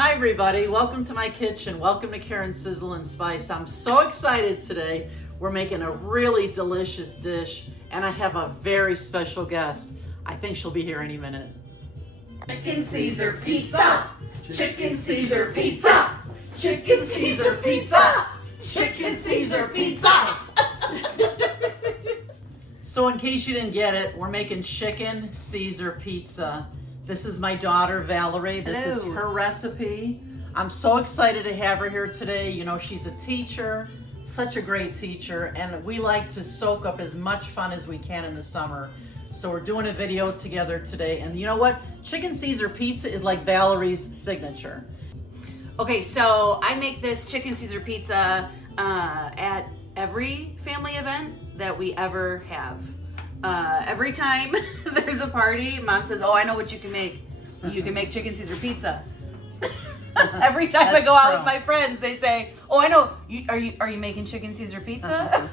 Hi everybody, welcome to my kitchen. Welcome to Karen's Sizzle and Spice. I'm so excited today. We're making a really delicious dish and I have a very special guest. I think she'll be here any minute. Chicken Caesar pizza! Chicken Caesar pizza! Chicken Caesar pizza! Chicken Caesar pizza! So in case you didn't get it, we're making chicken Caesar pizza. This is my daughter, Valerie. This is her recipe. I'm so excited to have her here today. You know, she's a teacher, such a great teacher, and we like to soak up as much fun as we can in the summer. So we're doing a video together today. And you know what? Chicken Caesar pizza is like Valerie's signature. Okay, so I make this chicken Caesar pizza at every family event that we ever have. Every time there's a party, Mom says, "Oh, I know what you can make. You can make chicken Caesar pizza." Every time I go out with my friends, they say, "Oh, I know. Are you making chicken Caesar pizza?"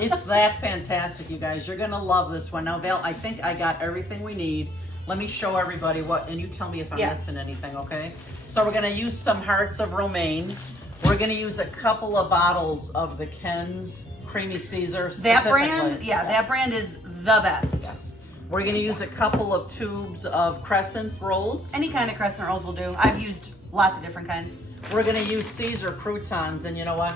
It's that fantastic, you guys. You're gonna love this one. Now, Val, I think I got everything we need. Let me show everybody what, and you tell me if I'm missing anything, okay? So we're gonna use some hearts of romaine. We're gonna use a couple of bottles of the Ken's Creamy Caesar. That brand, that brand is the best. Yes. We're gonna use a couple of tubes of crescent rolls. Any kind of crescent rolls will do. I've used lots of different kinds. We're gonna use Caesar croutons, and you know what?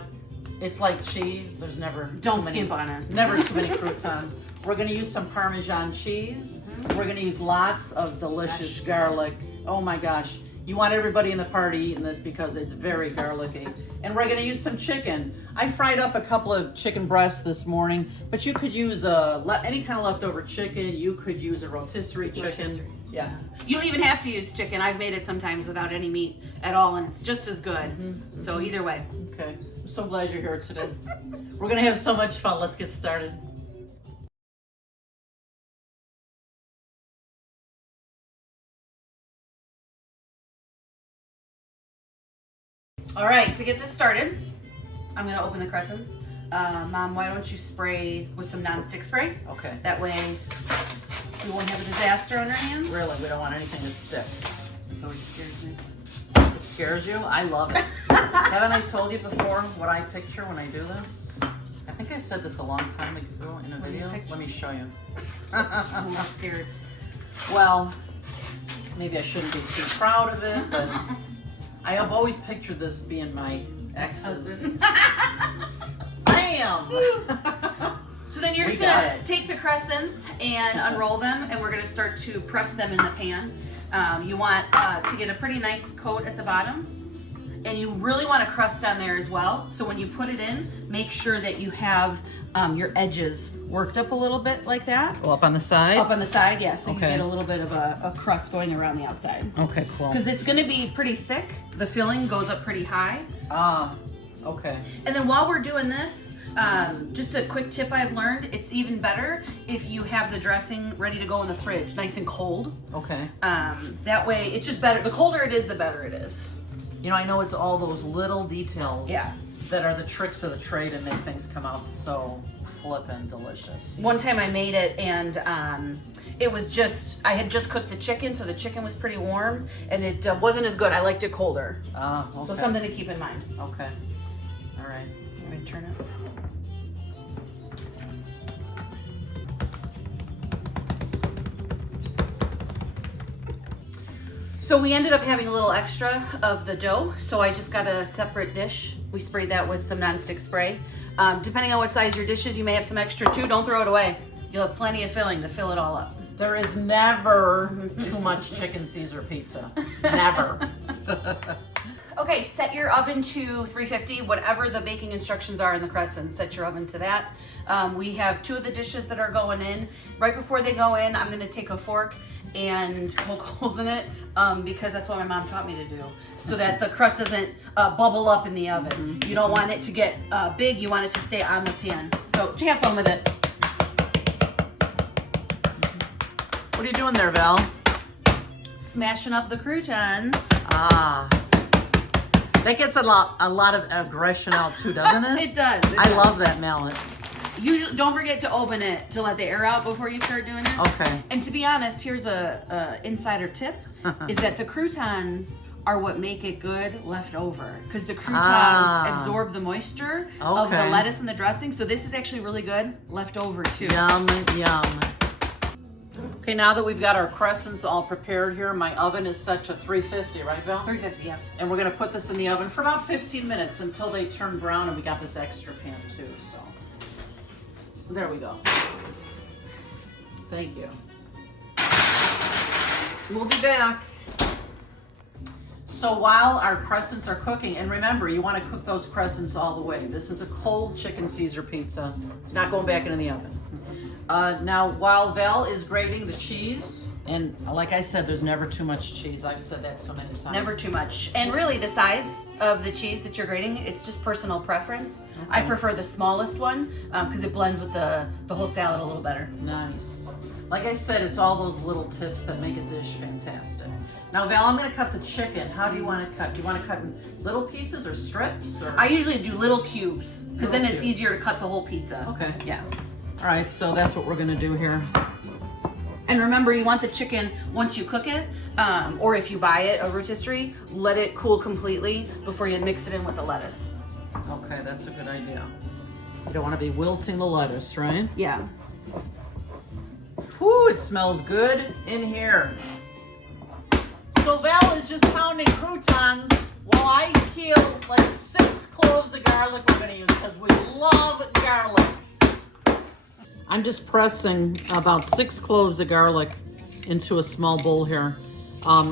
It's like cheese. There's never Don't skimp on it. Never too many croutons. We're gonna use some Parmesan cheese. We're gonna use lots of delicious garlic. Oh my gosh. You want everybody in the party eating this because it's very garlicky. And we're gonna use some chicken. I fried up a couple of chicken breasts this morning, but you could use any kind of leftover chicken. You could use a rotisserie chicken. Yeah. You don't even have to use chicken. I've made it sometimes without any meat at all, and it's just as good. So either way. Okay. I'm so glad you're here today. We're gonna have so much fun. Let's get started. All right, to get this started, I'm gonna open the crescents. Mom, why don't you spray with some nonstick spray? Okay. That way we won't have a disaster on our hands. Really, we don't want anything to stick. This always scares me. It scares you? I love it. Haven't I told you before what I picture when I do this? I think I said this a long time ago in a video. Let me show you. I'm not scared. Well, maybe I shouldn't be too proud of it, but I have always pictured this being my ex-husband. Bam! So then you're just gonna take the crescents and unroll them, and we're gonna start to press them in the pan. You want to get a pretty nice coat at the bottom, and you really want a crust on there as well. So when you put it in, make sure that you have your edges worked up a little bit like that. Oh, up on the side? Up on the side, yeah, so you get a little bit of a crust going around the outside. Okay, cool. Because it's gonna be pretty thick. The filling goes up pretty high. Ah, okay. And then while we're doing this, just a quick tip I've learned, it's even better if you have the dressing ready to go in the fridge, nice and cold. Okay. That way, it's just better. The colder it is, the better it is. You know, I know it's all those little details Yeah. that are the tricks of the trade and make things come out so flippin' delicious. One time I made it and it was just, I had just cooked the chicken, so the chicken was pretty warm and it wasn't as good. I liked it colder. Ah, okay. So something to keep in mind. Okay. All right. Let me turn it. So we ended up having a little extra of the dough, so I just got a separate dish. We sprayed that with some nonstick spray. Depending on what size your dish is, you may have some extra too. Don't throw it away. You'll have plenty of filling to fill it all up. There is never too much chicken Caesar pizza. Never. Okay, set your oven to 350, whatever the baking instructions are in the crescent, set your oven to that. We have two of the dishes that are going in. Right before they go in, I'm gonna take a fork and poke holes in it because that's what my mom taught me to do, so that the crust doesn't bubble up in the oven. You don't want it to get big, you want it to stay on the pan. So have fun with it. What are you doing there, Val? Smashing up the croutons. Ah. That gets a lot of aggression out too, doesn't it? It does. I love that mallet. Usually, don't forget to open it to let the air out before you start doing it. Okay. And to be honest, here's a insider tip: is that the croutons are what make it good left over, because the croutons absorb the moisture of the lettuce and the dressing. So this is actually really good left over too. Yum, yum. Okay, now that we've got our crescents all prepared here, my oven is set to 350, right, Val? 350, yeah. And we're gonna put this in the oven for about 15 minutes until they turn brown, and we got this extra pan too, so. There we go. Thank you. We'll be back. So while our crescents are cooking, and remember, you want to cook those crescents all the way. This is a cold chicken Caesar pizza. It's not going back into the oven. Now, while Val is grating the cheese, and like I said, there's never too much cheese. I've said that so many times. Never too much. And really, the size of the cheese that you're grating, it's just personal preference. Okay. I prefer the smallest one because it blends with the whole salad a little better. Nice. Like I said, it's all those little tips that make a dish fantastic. Now, Val, I'm going to cut the chicken. How do you want it cut? Do you want to cut in little pieces or strips? Or? I usually do little cubes because then it's easier to cut the whole pizza. Okay. Yeah. All right, so that's what we're going to do here. And remember, you want the chicken, once you cook it, or if you buy it, a rotisserie, let it cool completely before you mix it in with the lettuce. Okay, that's a good idea. You don't want to be wilting the lettuce, right? Yeah. Whew, it smells good in here. So Val is just pounding croutons while I peel like 6 cloves of garlic we're gonna use because we love garlic. I'm just pressing about 6 cloves of garlic into a small bowl here.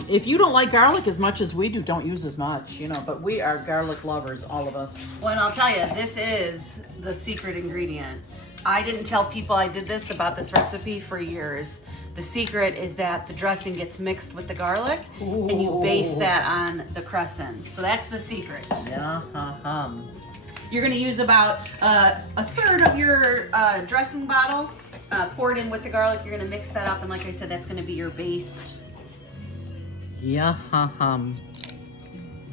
If you don't like garlic as much as we do, don't use as much, you know, but we are garlic lovers, all of us. Well, and I'll tell you, this is the secret ingredient. I didn't tell people I did this about this recipe for years. The secret is that the dressing gets mixed with the garlic and you base that on the crescents. So that's the secret. Yeah, You're gonna use about a third of your dressing bottle, pour it in with the garlic. You're gonna mix that up, and like I said, that's gonna be your base. Yeah,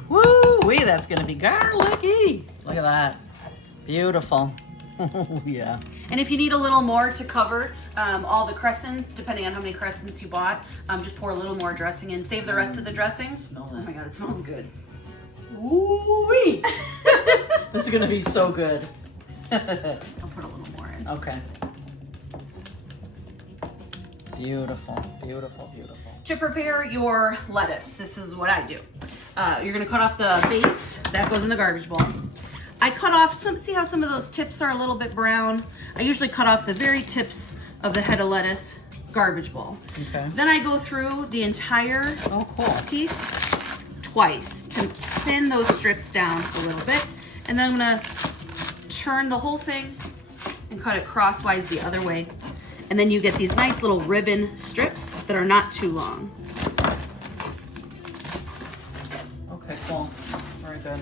Woo-wee, that's gonna be garlicky. Look at that. Beautiful. Oh, yeah. And if you need a little more to cover all the crescents, depending on how many crescents you bought, just pour a little more dressing in. Save the rest of the dressing. Smell that. Oh my God, it smells good. Ooh-wee. This is gonna be so good. I'll put a little more in. Okay. Beautiful, beautiful, beautiful. To prepare your lettuce, this is what I do. You're gonna cut off the base. That goes in the garbage bowl. I cut off see how some of those tips are a little bit brown? I usually cut off the very tips of the head of lettuce, garbage bowl. Okay. Then I go through the entire piece twice to thin those strips down a little bit. And then I'm gonna turn the whole thing and cut it crosswise the other way. And then you get these nice little ribbon strips that are not too long. Okay, cool. Very good.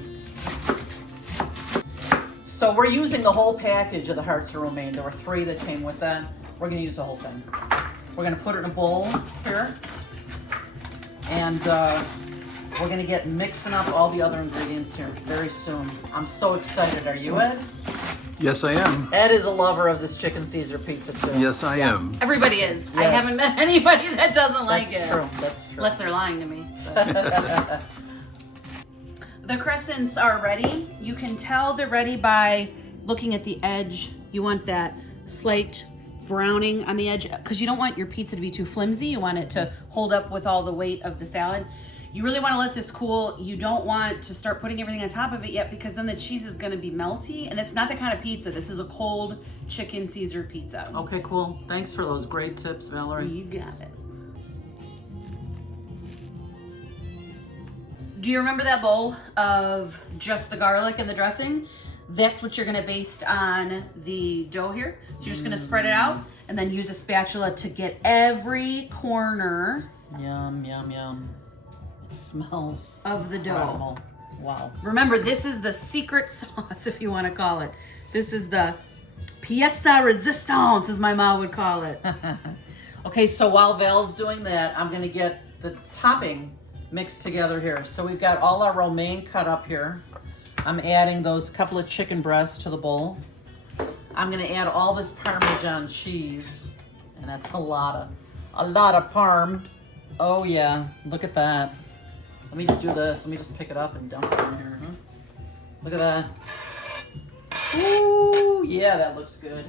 So we're using the whole package of the hearts of romaine. There were 3 that came with that. We're gonna use the whole thing. We're gonna put it in a bowl here. And we're gonna get mixing up all the other ingredients here very soon. I'm so excited. Are you, Ed? Yes, I am. Ed is a lover of this chicken Caesar pizza too. Yes, I am. Everybody is. Yes. I haven't met anybody that doesn't like it. That's true. That's true. Unless they're lying to me. The crescents are ready. You can tell they're ready by looking at the edge. You want that slight browning on the edge because you don't want your pizza to be too flimsy. You want it to hold up with all the weight of the salad. You really want to let this cool. You don't want to start putting everything on top of it yet because then the cheese is going to be melty, and it's not the kind of pizza. This is a cold chicken Caesar pizza. Okay, cool. Thanks for those great tips, Valerie. You got it. Do you remember that bowl of just the garlic and the dressing? That's what you're gonna baste on the dough here. So you're just gonna spread it out and then use a spatula to get every corner Yum, yum, yum. It smells of the dough. incredible. Wow. Remember, this is the secret sauce, if you wanna call it. This is the pièce de résistance, as my mom would call it. Okay, so while Val's doing that, I'm gonna get the topping mixed together here. So we've got all our romaine cut up here. I'm adding those couple of chicken breasts to the bowl. I'm gonna add all this Parmesan cheese, and that's a lot of parm. Oh yeah, look at that. Let me just do this. Let me just pick it up and dump it in here. Huh? Look at that. Ooh, yeah, that looks good.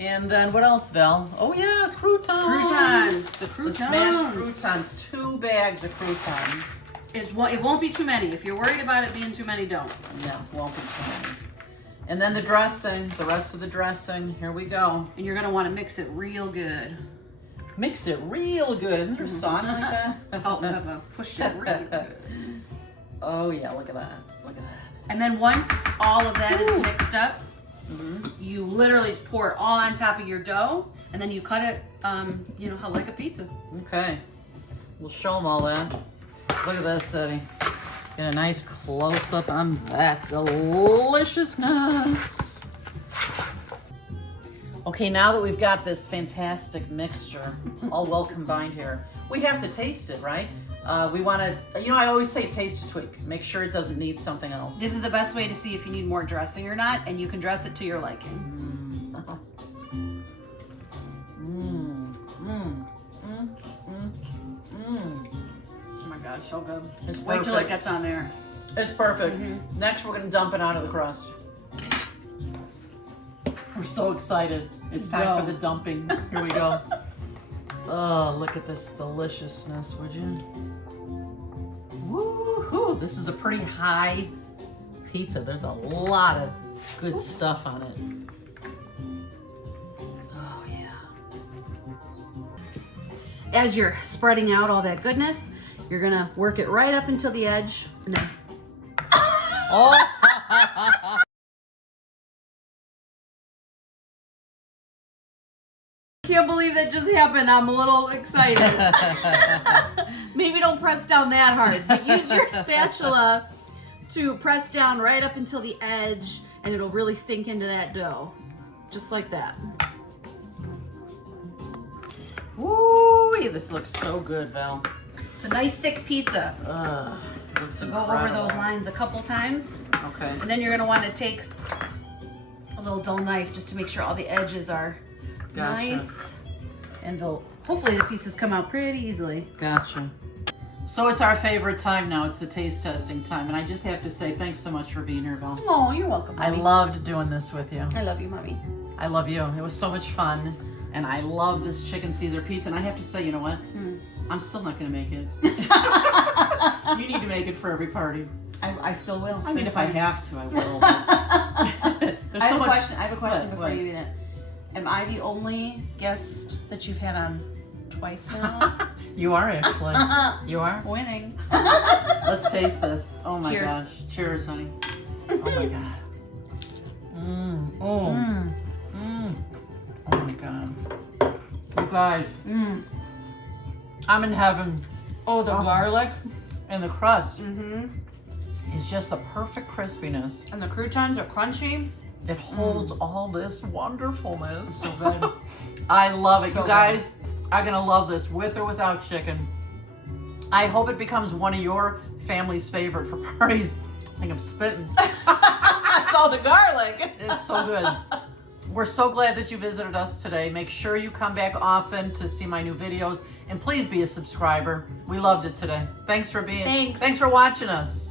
And then what else, Val? Oh yeah, croutons. Croutons. The smashed croutons. 2 bags of croutons. It won't be too many. If you're worried about it being too many, don't. No, won't be too many. And then the dressing, the rest of the dressing. Here we go. And you're gonna want to mix it real good. Mix it real good. Isn't there a song like that? Salt and pepper. Push it real good. Oh yeah, look at that. Look at that. And then once all of that is mixed up, you literally just pour it all on top of your dough, and then you cut it, you know, how like a pizza. Okay. We'll show them all that. Look at this, Eddie. Get a nice close-up on that deliciousness. Okay, now that we've got this fantastic mixture all well combined here, we have to taste it, right? We want to, you know, I always say taste a tweak. Make sure it doesn't need something else. This is the best way to see if you need more dressing or not, and you can dress it to your liking. Oh my gosh, so good. It's Wait till it gets on there. It's perfect. Next, we're gonna dump it onto the crust. We're so excited. It's time for the dumping. Here we go. Oh, look at this deliciousness, would you? Woo-hoo! This is a pretty high pizza. There's a lot of good stuff on it. Oh, yeah. As you're spreading out all that goodness, you're gonna work it right up until the edge, and then Oh! can't believe that just happened. I'm a little excited. Maybe don't press down that hard, but use your spatula to press down right up until the edge, and it'll really sink into that dough. Just like that. Woo! This looks so good, Val. It's a nice thick pizza. Looks So go over those lines a couple times. Okay. And then you're gonna want to take a little dull knife just to make sure all the edges are nice. And they'll, hopefully the pieces come out pretty easily. Gotcha. So it's our favorite time now. It's the taste testing time. And I just have to say thanks so much for being here, Val. Oh, you're welcome, I Mommy. loved doing this with you. I love you, Mommy. I love you. It was so much fun. And I love this chicken Caesar pizza. And I have to say, you know what? I'm still not going to make it. You need to make it for every party. I still will. I mean, if I have to, I will. I have a question before you eat it. Am I the only guest that you've had on twice now? You are, actually. You are? Winning. Let's taste this. Oh my Cheers. gosh. Cheers, honey. Oh my God. Oh my God. You guys. I'm in heaven. Oh, the garlic. And the crust is just the perfect crispiness. And the croutons are crunchy. It holds all this wonderfulness. So good. I love it. So You guys are going to love this with or without chicken. I hope it becomes one of your family's favorite for parties. I think I'm spitting. It's all the garlic. It's so good. We're so glad that you visited us today. Make sure you come back often to see my new videos. And please be a subscriber. We loved it today. Thanks for being. Thanks. Thanks for watching us.